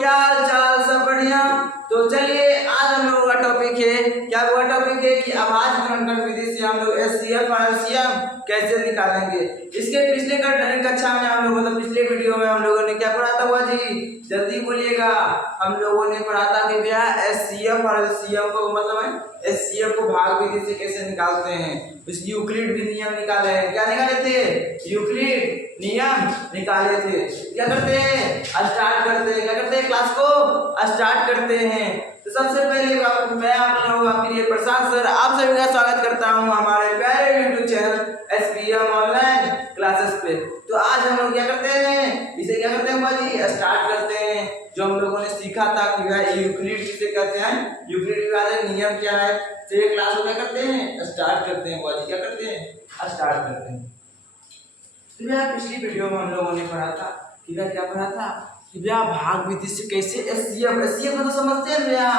क्या हाल चाल, सब बढ़िया। तो चलिए आज हम लोगों का टॉपिक है, क्या हुआ टॉपिक है कि आवाज गुणनखंड विधि से हम लोग एचसीएफ और एलसीएम कैसे निकालेंगे। इसके पिछले कक्षा में हम लोग मतलब पिछले वीडियो में हम लोगों ने क्या पढ़ा था हुआ जी, जल्दी बोलिएगा। हम लोगों ने पढ़ा था कि भैया एचसीएफ और एलसीएम को मतलब एचसीएफ को भाग विधि से कैसे निकालते हैं। उस यूक्लिड भी नियम निकाले हैं। क्या निकाले थे? यूक्लिड नियम निकाले थे। क्या करते हैं? स्टार्ट करते हैं। क्या करते हैं? क्लास को स्टार्ट करते हैं। तो सबसे पहले मैं आप लोगों का प्रिय प्रशांत सर आप सभी का स्वागत करता हूं हमारे प्यारे YouTube channel SPM online classes पे। तो आज हम लोग क्या करते हैं, इसे क्या करते हैं बाजी, स्टार्ट करते हैं। जो हम लोगों ने सीखा था कि भाई यूक्लिड किसे कहते हैं, यूक्लिड वाले नियम क्या है, तो ये क्लास को क्या करते हैं, स्टार्ट करते हैं बाजी। क्या करते हैं? स्टार्ट करते हैं। तो भैया पिछली वीडियो में हम लोगों ने पढ़ा था कि भैया क्या पढ़ा था कि भैया भाग विधि से कैसे एचसीएफ को तो समझते हैं भैया।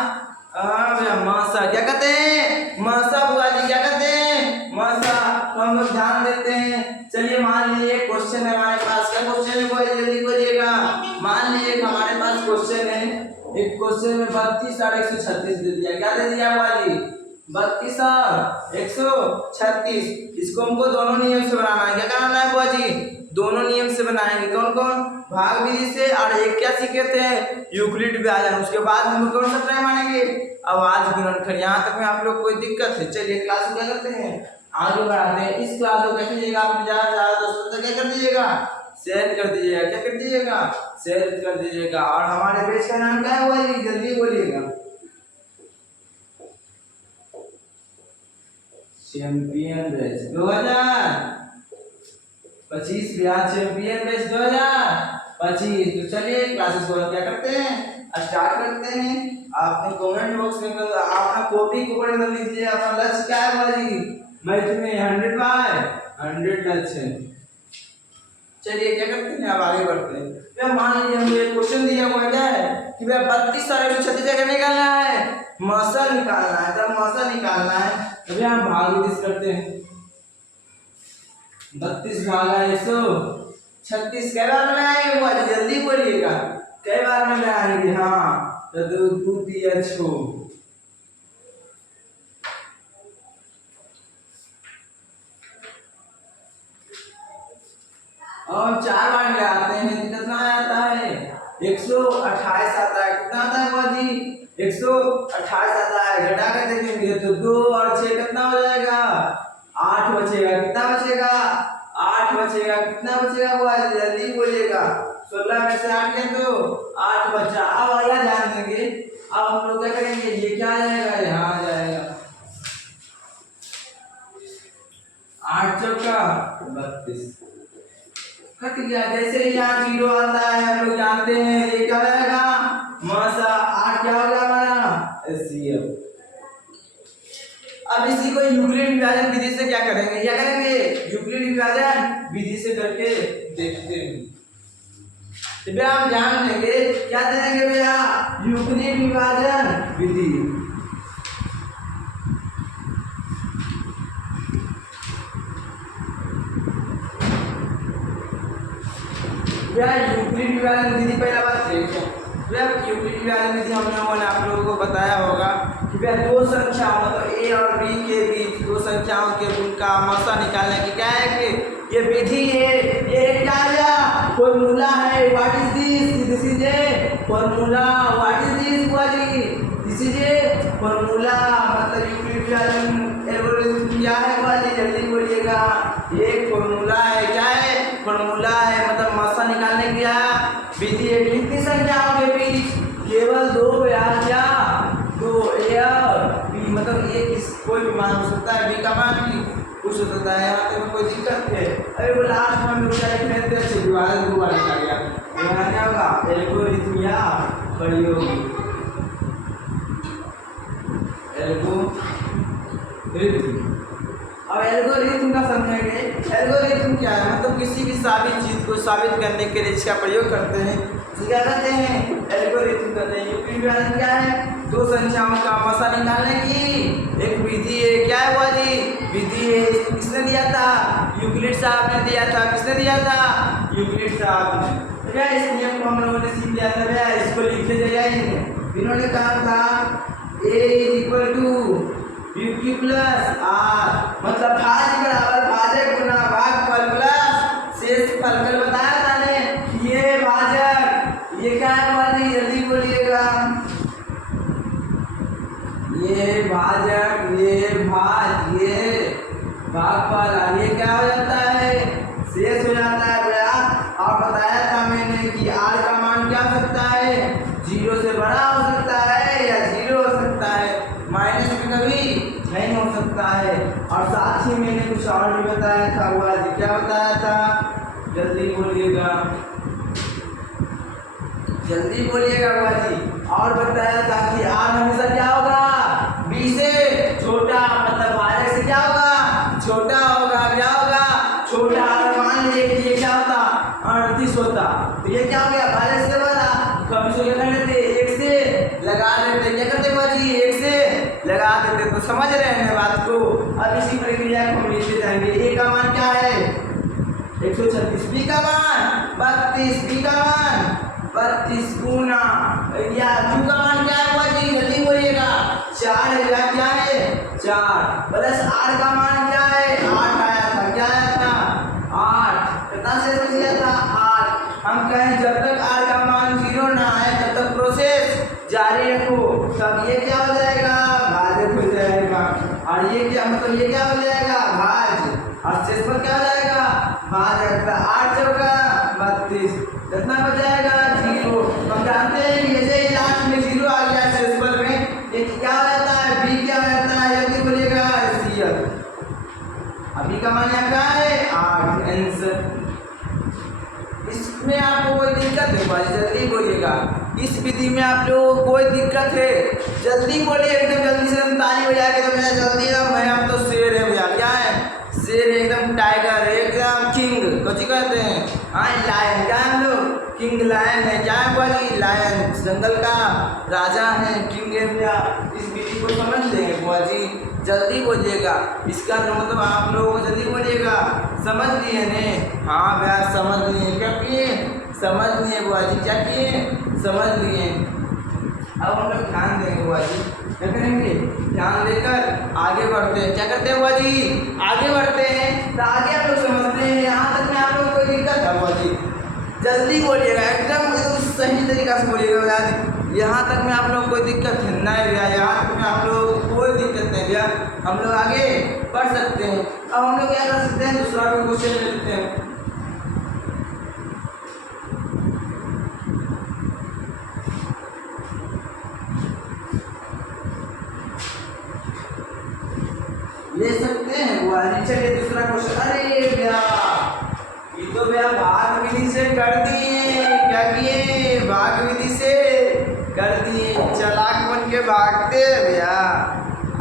भैया मासा क्या कहते हैं, मासा बुआ जी क्या कहते हैं, मासा। तो हम लोग ध्यान देते हैं। चलिए मान लीजिए क्वेश्चन है हमारे पास। क्या क्वेश्चन है बुआ जी, जल्दी बोलिएगा। मान लीजिए हमारे पास क्वेश्चन है, एक क्वेश्चन में 32 और 136 दे दिया। क्या दे दिया बुआ जी? 32 और 136। इसको हमको दोनों नियम से बनाना है। क्या करना है बुआ जी? दोनों नियम से बनाएंगे। कौन कौन? भाग विधि से, और एक क्या सीखे थे, यूक्लिड व्याजन। उसके बाद हम लोग कौन सा ट्राई मानेंगे, आवाज गुणनखंड। यहाँ तक में आप लोग कोई दिक्कत है? चलिए क्लास को क्या करते हैं, आगे बढ़ाते हैं। इस क्लास को क्या कीजिएगा, आपने ज्यादा दोस्तों तक क्या कर दीजिएगा, शेयर कर दीजिएगा। क्या कर दीजिएगा? शेयर कर दीजिएगा। और हमारे पेज का नाम क्या हुआ, जल्दी बोलिएगा। Champion batch 2025 Bihar champion batch 2025। तो चलिए क्लासेस को क्या करते हैं, स्टार्ट करते हैं। आपने कमेंट बॉक्स में अपना कॉपी को पढ़ कर लीजिए। अपना लक्ष्य क्या है भाई, मैथ में 100 बाय 100 लक्ष्य है। चलिए क्या करते हैं, अब आगे बढ़ते हैं। तो मान लीजिए हमें क्वेश्चन दिया हुआ क्या है कि भैया 32 और 136 जगह निकालना है, मसा निकालना है। तब मसा निकालना है तो भैया हम भाग विधि करते हैं। 32 भागा 136 कै बार में आएंगे बुआ जी, जल्दी बोलिएगा। कई बार में आएंगे? हाँ, तो 2 3 6। और 4 बार में आते हैं। कितना आता है? 128 आता है। कितना आता है बुआ जी? 128 आता है। घटा कर देखेंगे तो 2 और 6 कितना हो जाएगा, 8 बचेगा। कितना बचेगा? 8 बचेगा। कितना बचेगा बुआ जी, जल्दी बोलिएगा। 16 में से 8 गए तो 8 बचा। अब अगला ध्यान देंगे। अब हम लोग क्या करेंगे, ये क्या आ जाएगा, यहाँ आ जाएगा 8 चौका 32 कट गया। जैसे ही यहाँ 0 आता है हम लोग जानते हैं ये क्या रहेगा, मसा। 8 क्या होगा हमारा, एचसीएफ। अब इसी को यूक्लिड विभाजन विधि से क्या करेंगे, क्या करेंगे, यूक्लिड विभाजन विधि से करके देखते हैं। तो भैया हम ध्यान देंगे, क्या देंगे भैया, यूक्लिड विभाजन विधि। यूक्लिड विभाजन विधि पहला बात देखो। यूक्लिड विभाजन विधि हम लोगों ने आप लोगों को बताया होगा कि दो संख्याओं मतलब ए और बी के बीच दो संख्याओं के उनका मसा निकालने की क्या है कि ये विधि है। ये क्या है, फॉर्मूला है। What is this, this is a formula. What is this बुआ जी, दिस इज ए फॉर्मूला। मतलब यूक्लिड विभाजन एल्गोरिथम क्या है बुआ जी, जल्दी बोलिएगा। एक फॉर्मूला है। क्या है, फॉर्मूला है। मतलब मसा निकालने की विधि है। कितनी संख्याओं के बीच, केवल 2 या 2 ए और बी। मतलब ए किस कोई भी मान हो सकता है, बी का मान भी कुछ हो सकता है। यहाँ पे कोई दिक्कत है? अरे वो लास्ट में हम लोग क्या लिखते हैं, विभाजन 2 बार लिखा गया। यहाँ क्या होगा, एल्गोरिथम या प्रयोग। अब एल्गोरिथम का समझेंगे। एल्गोरिथम क्या है, मतलब किसी भी साबित चीज को साबित करने के लिए इसका प्रयोग करते हैं, क्या कहते हैं, एल्गोरिथम कहते हैं। यूक्लिड विभाजन क्या है, दो संख्याओं का मसा निकालने की एक विधि है। क्या है वो जी, विधि है। किसने दिया था, यूक्लिड साहब ने दिया था। किसने दिया था, यूक्लिड साहब ने। तो क्या इस नियम को हम लोगों ने सीख लिया था भैया, इसको लिखते जाइए। इन्होंने कहा था a = BQ प्लस आर, मतलब भाज्य बराबर भाजक गुना भागफल प्लस शेषफल। कल बताया था ने ये भाजक, ये क्या है वाली, जल्दी बोलिएगा, ये भाजक, ये भाज, ये भागफल, ये क्या हो जाता है, शेष हो जाता है भैया। और बताया था मैंने कि आर का मान क्या हो सकता है, 0 से बड़ा हो सकता है या 0 हो सकता है, माइनस में कभी नहीं हो सकता है। और साथ ही मैंने कुछ और भी बताया था, हुआ क्या बताया था, जल्दी बोलिएगा, जल्दी बोलिएगा हुआ जी। और बताया था कि आर हमेशा क्या होगा, बी से छोटा, मतलब भाजक से क्या होगा, छोटा होगा, क्या होगा, छोटा। मान लीजिए कि ये क्या होता, 38 होता, तो ये क्या हो गया, भाजक से बड़ा। कभी से क्या करते, 1 से लगा देते, क्या करते बाजी, 1 से लगा देते। तो समझ रहे हैं बात को। अब इसी प्रक्रिया को हम लिखते जाएंगे। ए का मान क्या है 136, बी का मान 32, बी का मान 32 गुना या क्यू का मान क्या है बाजी, जल्दी बोलिएगा, 4 है, क्या है 4 प्लस आर का मान क्या है 8 आया था, क्या आया था 8, कितना से बच गया था 8। हम कहें जब तक आर का मान 0 ना आए तब तक प्रोसेस जारी रखो। तब ये क्या हो जाएगा, भाजक हो जाएगा। और ये क्या, मतलब ये क्या हो जाएगा, भाज, और शेषफल क्या हो जाएगा, भाजक। 8 चौका 32, कितना बच जाएगा 0। हम जानते हैं कि जैसे ही लास्ट में 0 आ गया शेषफल में, ये क्या हो जाता है, बी क्या हो जाता है, जल्दी बोलिएगा, CF। अभी का मान यहाँ क्या है 8, आंसर। इसमें आपको कोई दिक्कत है भाई, जल्दी बोलिएगा, इस विधि में आप लोगों को कोई दिक्कत है, जल्दी बोलिए, एकदम जल्दी से हम ताली बजा के, तो भैया जल्दी ना, मैं हम तो शेर है भैया, क्या है शेर, एकदम टाइगर, एकदम किंग, कुछ कहते हैं, हाँ लायन, क्या हम लोग किंग लायन है, क्या है भाई लायन, जंगल का राजा है, किंग है भैया। इस विधि को समझ लेंगे बुआ जी, जल्दी बोलिएगा, इसका मतलब आप लोगों को जल्दी बोलिएगा, समझ लिए ने, हाँ भैया समझ लिए, क्या किए, समझ लिए बुआ जी, क्या किए, समझ लिए। अब हम लोग ध्यान देंगे बुआ जी, क्या करेंगे, ध्यान देकर आगे बढ़ते हैं। क्या करते हैं बुआ जी, आगे बढ़ते हैं, तो आगे आप लोग समझते हैं। यहाँ तक में आप लोग को कोई दिक्कत है बुआ जी, जल्दी बोलिएगा, एकदम सही तरीका से बोलिएगा भैया। यहाँ तक में आप लोग कोई दिक्कत है नहीं भैया, यहाँ तक में आप लोग कोई दिक्कत नहीं भैया, हम लोग आगे बढ़ सकते हैं। अब हम लोग क्या कर सकते हैं, दूसरा क्वेश्चन लेते हैं। ले सकते हैं वो, चलिए दूसरा क्वेश्चन। अरे भैया ये तो भैया भाग विधि से कर दिए, क्या किए, भाग विधि से कर दिए, चालाक बन के भागते भैया।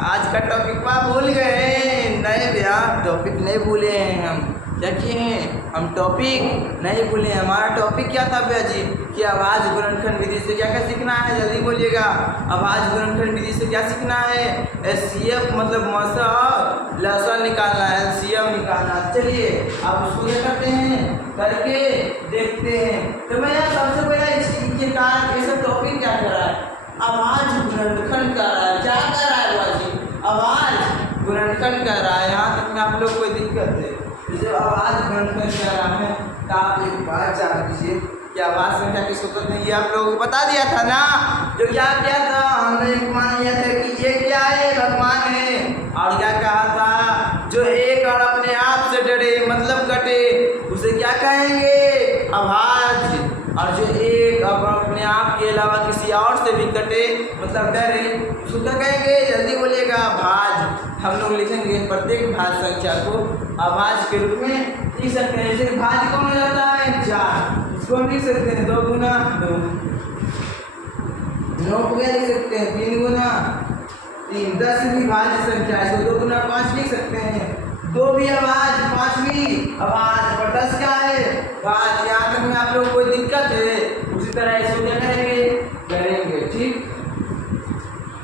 आज का टॉपिक भूल गए, नहीं भैया टॉपिक नहीं भूले हैं हम, क्या किए हैं, हम टॉपिक नहीं भूले। हमारा टॉपिक क्या था भैया जी, कि आवाज़ गुणनखंड विधि से क्या क्या सीखना है, जल्दी बोलिएगा, आवाज़ गुणनखंड विधि से क्या सीखना है, SCF मतलब मसा लसा निकालना है, LCM निकालना। चलिए आप उसको क्या करते हैं, करके देखते हैं। तो मैं यार सबसे पहले इसके कारण ये सब टॉपिक क्या कर रहा है, आवाज़ गुणनखंड कर रहा है, क्या कर रहा है बाजी, आवाज़ गुणनखंड कर रहा है। यहाँ तक में आप लोग कोई दिक्कत है, जब आवाज़ गुणनखंड कर रहा है तो आप एक बात जान लीजिए कि आवाज़ संख्या की सूत्र नहीं, ये आप लोगों को बता दिया था ना, जो क्या किया था हमने, एक मान लिया था कि ये क्या है, भगवान है, और क्या कहा था, जो एक और अपने आप से डरे मतलब कटे उसे क्या कहेंगे, आवाज़। और जो एक अब अपने आप के अलावा किसी और से भी कटे मतलब डरे उसको क्या कहेंगे, जल्दी बोलिएगा, भाज। हम लोग लिखेंगे प्रत्येक भाज संख्या को आवाज़ के रूप में लिख सकते हैं। जैसे भाज कौन हो जाता है 4, इसको हम लिख सकते हैं 2 गुना 2, 9 को क्या लिख सकते हैं 3 गुना 3, 10 भी भाज्य संख्या है, इसको 2 गुना 5 लिख सकते हैं, 2 भी आवाज़ 5 भी आवाज़, और 10 क्या है भाज। यहाँ तक में आप लोग कोई दिक्कत है, उसी तरह इसको क्या करेंगे, ठीक।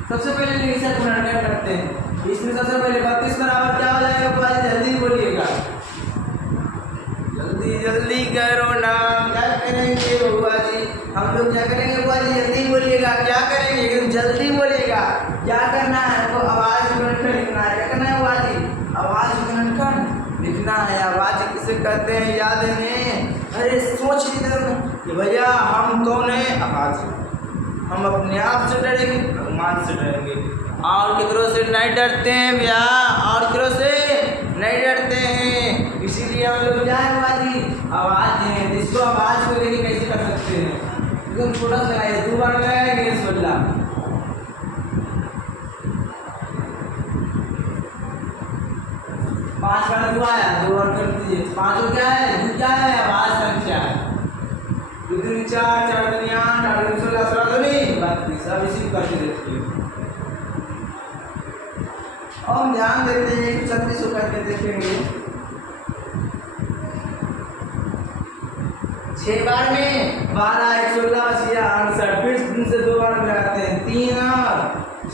सबसे पहले निरीक्षक गुणनखंड करते हैं, इसमें सबसे पहले 32 बराबर क्या हो जाएगा, जल्दी बोलिएगा, जल्दी जल्दी करो ना, क्या करेंगे करेंगे बुआ जी, हम लोग क्या करेंगे बुआ जी, जल्दी बोलिएगा, क्या करेंगे एकदम जल्दी बोलिएगा। क्या करना है हमको, आवाज गुणनखंड लिखना है। क्या करना है बुआ जी, आवाज गुणनखंड लिखना है। आवाज किसे कहते हैं याद है? अरे सोच लीजिए कि भैया हम कौन है, आवाज। हम अपने आप से डरेंगे, भगवान से डरेंगे, और किधरों से नहीं डरते हैं भैया, और किधरों से नहीं डरते हैं। इसीलिए हम लोग क्या है बुआ जी, आवाज है। जिसको आवाज को लेके कैसे कर सकते हैं, एकदम छोटा सा लगाइए, 2 बार लगाएंगे 16। 5 बार 2 आया, 2 और कर दीजिए। 5 क्या है, 2 क्या है, आवाज संख्या है। 2 दूनी 4, 4 दूनी 8, 8 दूनी 16, 16 दूनी 32। अब इसी को करके देखिए, और हम ध्यान देते हैं कि 36 को करके देखेंगे। 6 बार में 12, 1, 16, 68। फिर इनसे 2 बार में लगाते हैं, 3 और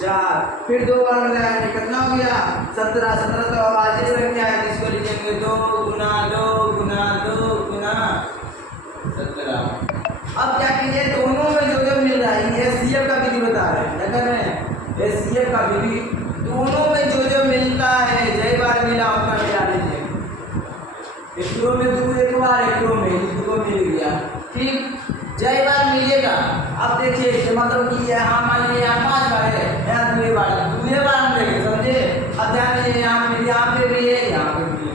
4, फिर 2 बार में लगाएंगे, कितना हो गया, 17। 17 तो आवाज संख्या है, इसको लिखेंगे 2 गुना 2 गुना 2 गुना 17। अब क्या कीजिए, दोनों में जो जो मिल रहा है, एससीएफ का विधि बता रहे हैं, क्या कर रहे हैं, एससीएफ का विधि। दोनों में जो जो मिलता है, जय बार मिला उतना मिला लीजिए। एक रो में 2, एक बार एक रो में 2 मिल गया, ठीक, जय बार मिलेगा। अब देखिए मतलब कि यहाँ मान लीजिए यहाँ 5 बार है, यहाँ 2 बार, 2 बार हम लेंगे, समझे। अब ध्यान दीजिए, यहाँ पे भी है, यहाँ पे भी है,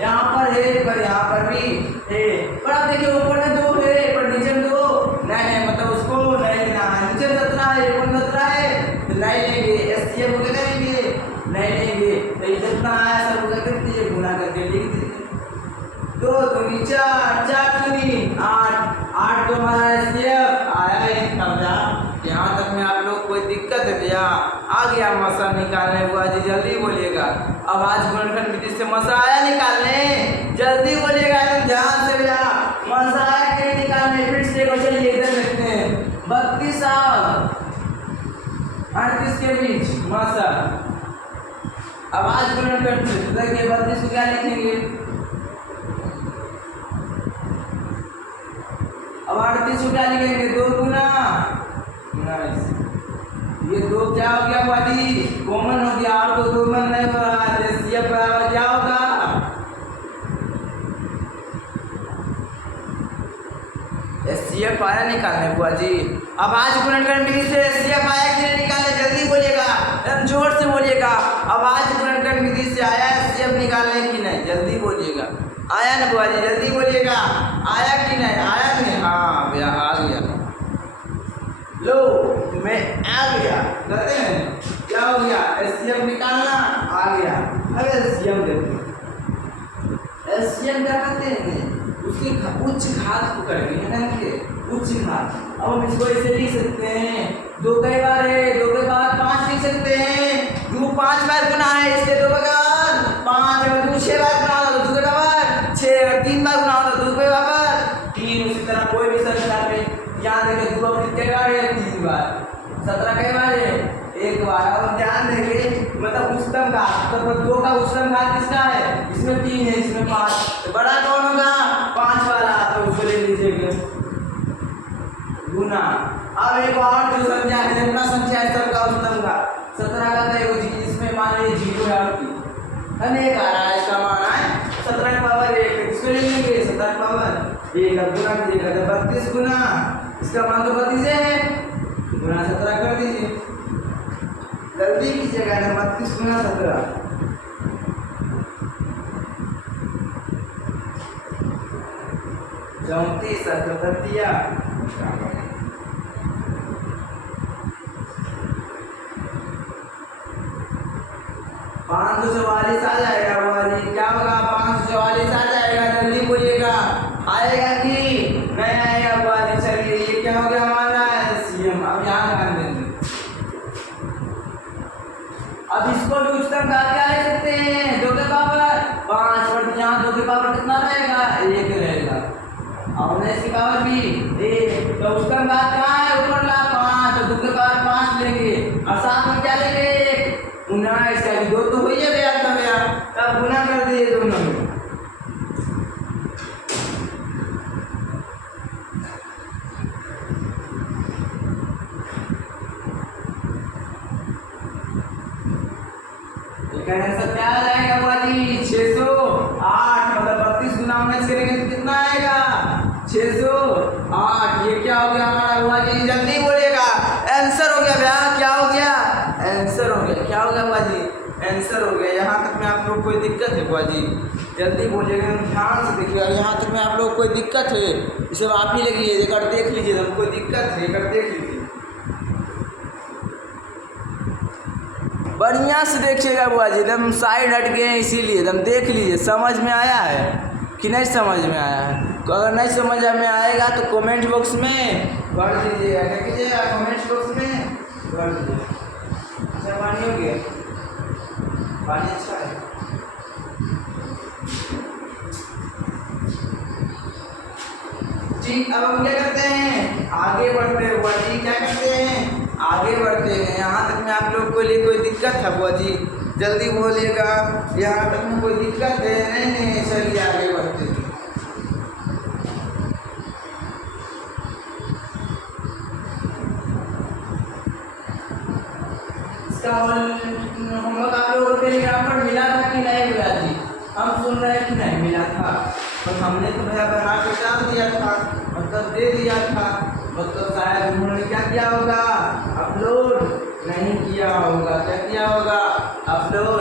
यहाँ पर है, पर यहाँ पर भी है। पर अब देखिए ऊपर में 2 है, पर नीचे में 2 नहीं है, मतलब उसको नहीं लेना है। नीचे 17 है, ऊपर 17 है, तो नहीं लेंगे, एससीएफ को करेंगे, नहीं लेंगे। तो जितना आया सब कर दीजिए, गुना करके लिख दीजिए। 2 दूनी 4, 4 दूनी 8, 8 तो हमारा एससीएफ आया है। कब्जा यहाँ तक में आप लोग कोई दिक्कत है भैया, आ गया मसा निकालने बुआ जी, जल्दी बोलिएगा। आवाज गुणनखंड विधि से मसा आया निकालने, जल्दी बोलिएगा, एकदम ध्यान से भैया, मसा आया कि निकालने। फिर से चलिए इधर देखते हैं, 32 और 38 के बीच मसा आवाज गुणनखंड से देखिए। 32 को क्या लिखेंगे, अब 38 को क्या लिखेंगे, 2 गुना 19। ये 2 क्या हो गया वाली, कॉमन हो गया, और तो 2 कॉमन नहीं हो रहा है। एससीएफ बराबर क्या होगा, एससीएफ आया निकालने बुआ जी। आवाज गुणनखंड विधि से एससीएफ आया कि नहीं निकालने, जल्दी बोलिएगा, एकदम जोर से बोलिएगा। आवाज गुणनखंड विधि से आया एससीएफ निकालने कि नहीं, जल्दी बोलिएगा। आया ना बुआ जी, जल्दी बोलिएगा, आया कि नहीं, आया कि नहीं, हाँ भैया आ गया। लो मैं आ गया, कहते हैं क्या हो गया, एससीएफ निकालना आ गया। अब एससीएफ देखते हैं, एससीएफ क्या कहते हैं, उसके उच्च घात को करेंगे, उच्च घात। अब हम इसको ऐसे लिख सकते हैं, 2 कई बार है, 2 के बाद 5 लिख सकते हैं। 2 5 बार गुना है, इसके 2 बराबर 5, अगर 2 6 बार गुना हो तो 2 के बराबर 6, अगर 3 बार गुना हो तो 2 के बराबर 3। उसी तरह कोई भी संख्या पे यहाँ देखिए 2 अब कई बार है, 3 बार। 17 कई बार है, 1 बार। और ध्यान देंगे मतलब उच्चतम घात, तो 2 का उच्चतम घात किसका है, इसमें 3 है, इसमें 5, तो बड़ा कौन होगा, 5 वाला, तो उसको ले लीजिएगा गुना। अब एक और जो संख्या है, जितना संख्या है सबका उच्चतम घात, 17 का तो इसमें मान लीजिए 0 है, अनेक आ रहा है, इसका मान है 17 की पावर 1, इसको ले लेंगे 17 की पावर 1, अब गुना कीजिएगा तो 32 गुना, इसका मान तो 32 है, गुना 17 कर दीजिए, जल्दी कीजिएगा ना, 32 गुना 17, 34 17 544 आ जाएगा बुआ जी, क्या होगा, 544 आ जाएगा, जल्दी बोलिएगा, आएगा कि नहीं आएगा बुआ जी। चलिए ये क्या हो गया हमारा एससीएफ। अब यहाँ ध्यान देंगे, अब इसको भी उच्चतम घात क्या ले सकते हैं, 2 के पावर 5, और यहाँ 2 के पावर कितना रहेगा, 1 रहेगा, और 19 की पावर भी 1, तो उच्चतम घात कहाँ है, ऊपर ला 5, तो 2 के पावर 5 लेंगे, और साथ में क्या लेंगे, 19 का 2 तो हो ही गया था भैया, तब गुना कर दिए दोनों में। इसका आंसर क्या आ जाएगा बुआ जी? 608। मतलब 32 गुना 19 करेंगे तो कितना आएगा? 608। ये क्या हो गया हमारा बुआ जी? जल्दी बोलिएगा। आंसर हो गया भैया। क्या हो गया? आंसर हो गया। क्या हो गया बुआ जी? आंसर हो गया। यहाँ तक में आप लोग कोई दिक्कत है बुआ जी? जल्दी बोलिएगा, ध्यान से देखिएगा। यहाँ तक में आप लोग कोई दिक्कत है? इसे आप ही लगिए, एक बार देख लीजिए। हम कोई दिक्कत है? एक बार देख लीजिए, बढ़िया से देखिएगा बुआ जी। एकदम साइड हट गए हैं, इसीलिए एकदम देख लीजिए। समझ में आया है कि नहीं समझ में आया है? तो अगर नहीं समझ में आएगा तो कमेंट बॉक्स में भर दीजिएगा। क्या कीजिएगा? कमेंट बॉक्स में भर दीजिएगा। अच्छा पानी हो गया? पानी अच्छा है। ठीक, अब हम क्या करते हैं? आगे बढ़ते हैं बुआ जी। क्या करते हैं? आगे बढ़ते हैं। यहाँ तक में आप लोग के लिए कोई दिक्कत है बुआ जी? जल्दी बोलिएगा। यहाँ तक में कोई दिक्कत है? नहीं। चलिए आगे बढ़ते हैं। इसका होमवर्क आप लोगों के लिए यहाँ पर मिला था कि नहीं मिला जी? हम सुन रहे हैं कि नहीं मिला था, पर हमने तो भैया बना के डाल दिया था, मतलब दे दिया था। मतलब शायद उन्होंने क्या किया होगा? अपलोड नहीं किया होगा। क्या किया होगा? अपलोड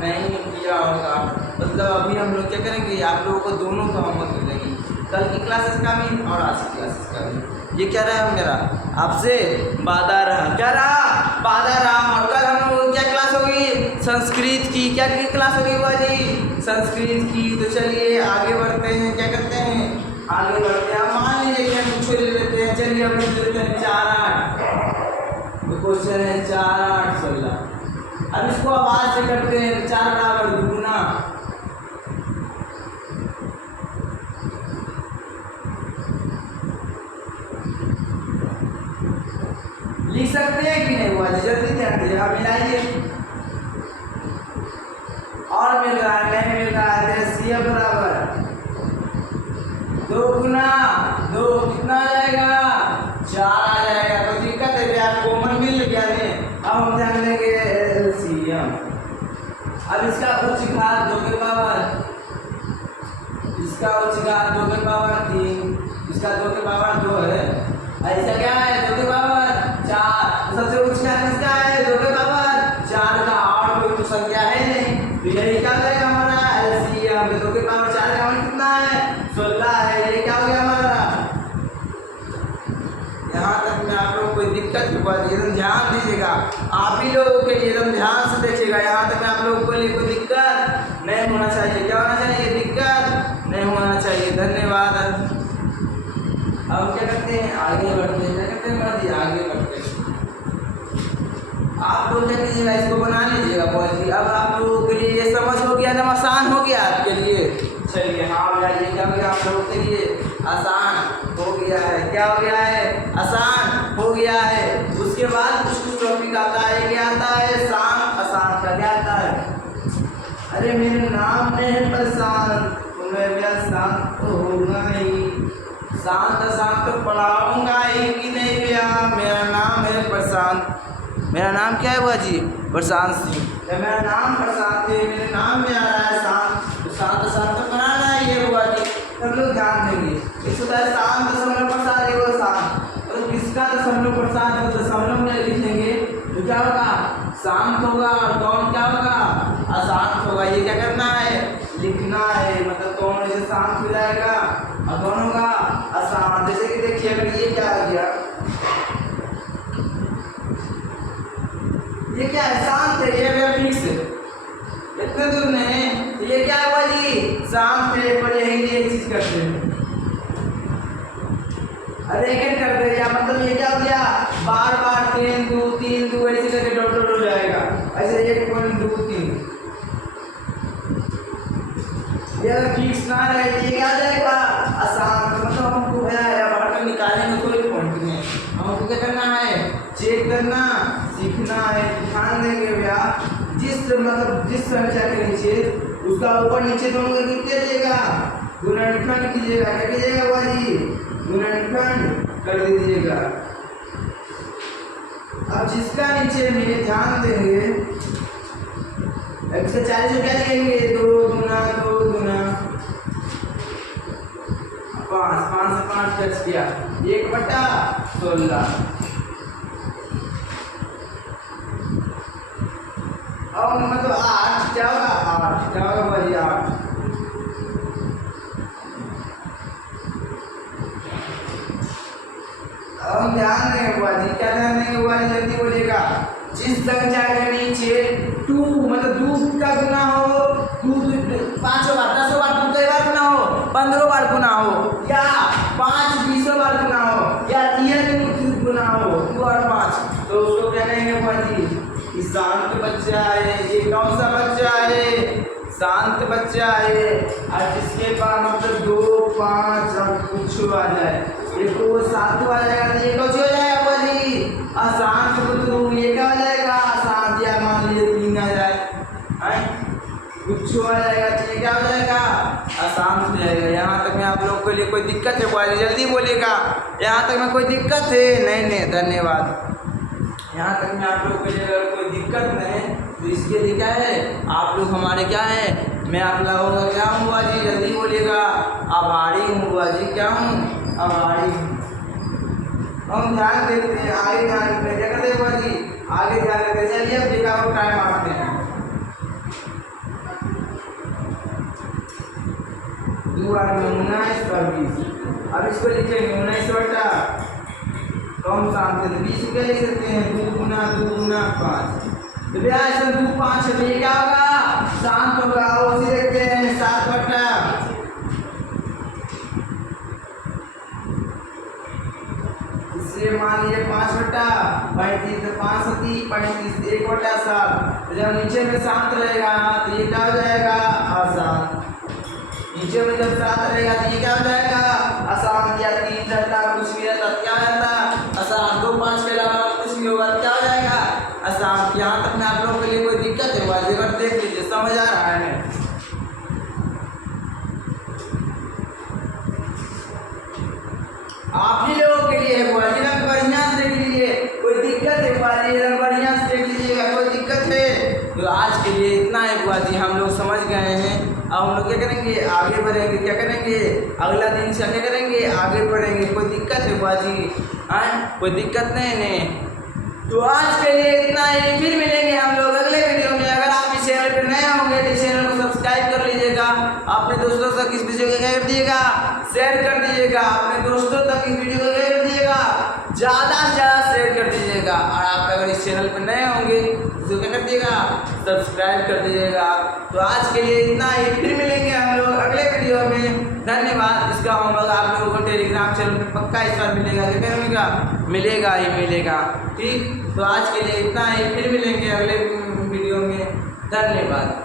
नहीं किया होगा। मतलब अभी हम लोग क्या करेंगे? आप लोगों को दोनों का होमवर्क मिलेगी, कल की क्लासेस का भी और आज की क्लासेस का भी। ये क्या रहा मेरा आपसे वादा रहा? क्या रहा? वादा रहा। और कल हम लोग क्या क्लास होगी? संस्कृत की। क्या की क्लास होगी बुआ जी? संस्कृत की। तो चलिए आगे बढ़ते हैं। क्या करते हैं? आगे बढ़ते हैं। मान लीजिए कि हम कुछ ले लेते हैं। चलिए अब हम लेते हैं 4 8। तो क्वेश्चन है 4 8 16। अब इसको आवाज से करते हैं। 4 बराबर दुगुना। लिख सकते हैं कि नहीं बुआ जी? जल्दी ध्यान दीजिए। आप मिलाइए। और मिल रहा है? नहीं मिल रहा है? सी बराबर 2 गुना 2 कितना आ जाएगा? 4 आ जाएगा। तो दिक्कत है भैया, कॉमन मिल गया है। अब हम ध्यान देंगे एलसीएम। अब इसका उच्च घात 2 के पावर, इसका उच्च घात 2 के पावर 3, इसका 2 के पावर 2 है। ऐसा क्या है? 2 के पावर 4। तो सबसे उच्च घात किसका है? 2 के पावर 4 का। और कोई तो संख्या है नहीं, तो यही क्या हो जाएगा हमारा? एलसीएम। 2 के पावर 4 का मान कितना है? 16 है। ये क्या हो गया हमारा? यहाँ तक में आप लोग कोई दिक्कत एकदम ध्यान दीजिएगा। आप ही लोगों के लिए एकदम ध्यान से देखिएगा। यहाँ तक में आप लोगों के लिए कोई दिक्कत नहीं होना चाहिए। क्या होना चाहिए? दिक्कत नहीं होना चाहिए। धन्यवाद। अब क्या करते हैं? आगे बढ़ते हैं। क्या करते हैं जी? आगे बढ़ते हैं। आप लोग क्या कीजिएगा? इसको बना लीजिएगा बहुत ही। अब आप लोगों के लिए ये समझ हो गया, एकदम आसान हो गया आपके लिए। चलिए हाँ भैया, ये क्या हो गया आप लोगों के लिए? आसान हो गया है। क्या हो गया है? आसान हो गया है। उसके बाद कुछ टॉपिक आता है। क्या आता है? शांत अशांत का। क्या आता है? अरे मेरे नाम में है प्रशांत, तो मैं भैया शांत तो होगा ही। शांत अशांत तो पढ़ाऊंगा ही कि नहीं भैया? मेरा नाम है प्रशांत। मेरा नाम क्या है बुआ जी? प्रशांत सिंह। जब मेरा नाम प्रशांत है, मेरे नाम में आ रहा है शांत, तो शांत अशांत तो बनाना है ये बुआ जी। सब लोग ध्यान देंगे। एक होता है शांत दशमलव प्रसाद, एक होता शांत। तो किसका दशमलव प्रसाद है? दशमलव में लिखेंगे तो क्या होगा? शांत होगा। और कौन क्या होगा? अशांत होगा। ये क्या करना है? लिखना है। मतलब कौन ऐसे शांत हो जाएगा और कौन होगा? अशांत। जैसे कि देखिए, अगर ये क्या आ गया, ये क्या है? शांत है। ये फिक्स है, इतने दूर नहीं। ये क्या है जी? शांत है। पर यही एक चीज करते हैं, अरे एक करते हैं। या मतलब ये क्या हो गया? बार बार 3 2 3 2 ऐसे करके डॉट डॉट हो जाएगा। ऐसे 1.23। ये अगर फिक्स ना रहे ये क्या जाएगा? अशांत। मतलब हमको भैया बाहर का निकालने में कोई पॉइंट नहीं है। हमको क्या करना है? चेक करना सीखना है। ध्यान देंगे भैया, जिस संख्या के नीचे उसका ऊपर नीचे दोनों का कितना दीजिएगा? गुणनखंड कीजिएगा। क्या कीजिएगा बुआ जी? गुणनखंड कर दीजिएगा। अब जिसका नीचे में ध्यान देंगे, 140 को क्या लिखेंगे? 2 गुना 2 गुना 5, 5 से 5 बच गया 1/16। अब मतलब 8 क्या होगा? 8 क्या होगा भाई? 8। अब ध्यान देंगे बुआ जी, क्या ध्यान देंगे बुआ जी? जल्दी बोलिएगा। जिस संख्या के नीचे 2 मतलब 2 का गुना हो, 2 5 बार 10 बार 2 कई बार गुना हो, 15 बार गुना हो, या 5 20 बार गुना हो, या 3 गुना हो 2 और 5, तो उसको क्या कहेंगे बुआ जी? कि शांत बच्चा है। ये कौन सा बच्चा है? शांत बच्चा है। और जिसके पास मतलब 2 5 और कुछ आ जाए, ये तो 7 आ जाएगा, तो ये कुछ हो जाएगा बुआ जी? अशांत बुद्धू, ये क्या हो जाएगा? अशांत। या मान लीजिए 3 आ जाए, कुछ आ जाएगा, तो ये क्या हो जाएगा? अशांत हो जाएगा। यहाँ तक में आप लोगों के लिए कोई दिक्कत है बुआ जी? जल्दी बोलिएगा। यहाँ तक में कोई दिक्कत है? नहीं, धन्यवाद। यहाँ तक में आप लोगों के लिए अगर कोई दिक्कत नहीं, तो इसके लिए क्या है? आप लोग हमारे क्या है? मैं आप लोगों का क्या हूँ बुआ जी? जल्दी बोलिएगा। आभारी हूँ बुआ जी। क्या हूँ? आभारी हूँ। हम ध्यान देते हैं, आगे ध्यान देते हैं। क्या करते हैं बुआ जी? आगे ध्यान देते हैं। चलिए अब देखा वो टाइम आपने 2 और 19 20। अब इसको लिखेंगे 19 कौन शांत है? 20 क्या लिख सकते हैं? 2 गुना 5। तो भैया ऐसा 2 5 है, तो ये क्या होगा? शांत होगा। उसी देखते हैं 7/। इसलिए मान लीजिए 5/35, तो 5 7 35, 1/7। जब नीचे में शांत रहेगा तो ये क्या हो जाएगा? अशांत। नीचे में जब शांत रहेगा तो ये क्या हो जाएगा? अशांत। या 3 रहता, कुछ भी रहता, क्या रहता? अशांत। 2 5 के अलावा कुछ भी होगा क्या हो जाएगा? अशांत। यहाँ तक में आप लोगों के लिए कोई दिक्कत है बुआ जी? अगर देख लीजिए, समझ आ रहा है? आप ही लोगों के लिए है बुआ जी, ना बढ़िया से देख लीजिए। कोई दिक्कत है बुआ जी? बढ़िया से देख लीजिएगा। कोई दिक्कत है? तो आज के लिए इतना है बुआ जी, हम लोग समझ गए हैं। अब हम लोग क्या करेंगे? आगे बढ़ेंगे। क्या करेंगे? अगला दिन से क्या करेंगे? आगे बढ़ेंगे। कोई दिक्कत है बुआ जी? हाँ, कोई दिक्कत नहीं। तो आज के लिए इतना ही। फिर मिलेंगे हम लोग अगले वीडियो में। अगर आप इस चैनल पर नए होंगे तो चैनल को सब्सक्राइब कर लीजिएगा। अपने दोस्तों तक इस वीडियो को क्या कर दीजिएगा? शेयर कर दीजिएगा। अपने दोस्तों तक इस वीडियो को क्या कर दीजिएगा? ज़्यादा से ज़्यादा शेयर कर दीजिएगा। और आप अगर इस चैनल पर नए होंगे तो क्या कर दीजिएगा? सब्सक्राइब कर दीजिएगा। तो आज के लिए इतना ही। फिर मिलेंगे हम लोग अगले वीडियो में। धन्यवाद। इसका होमवर्क आप लोगों को टेलीग्राम चैनल पर पक्का इस बार मिलेगा। कितने मिलेगा? मिलेगा ही मिलेगा। ठीक, तो आज के लिए इतना ही। फिर मिलेंगे अगले वीडियो में। धन्यवाद।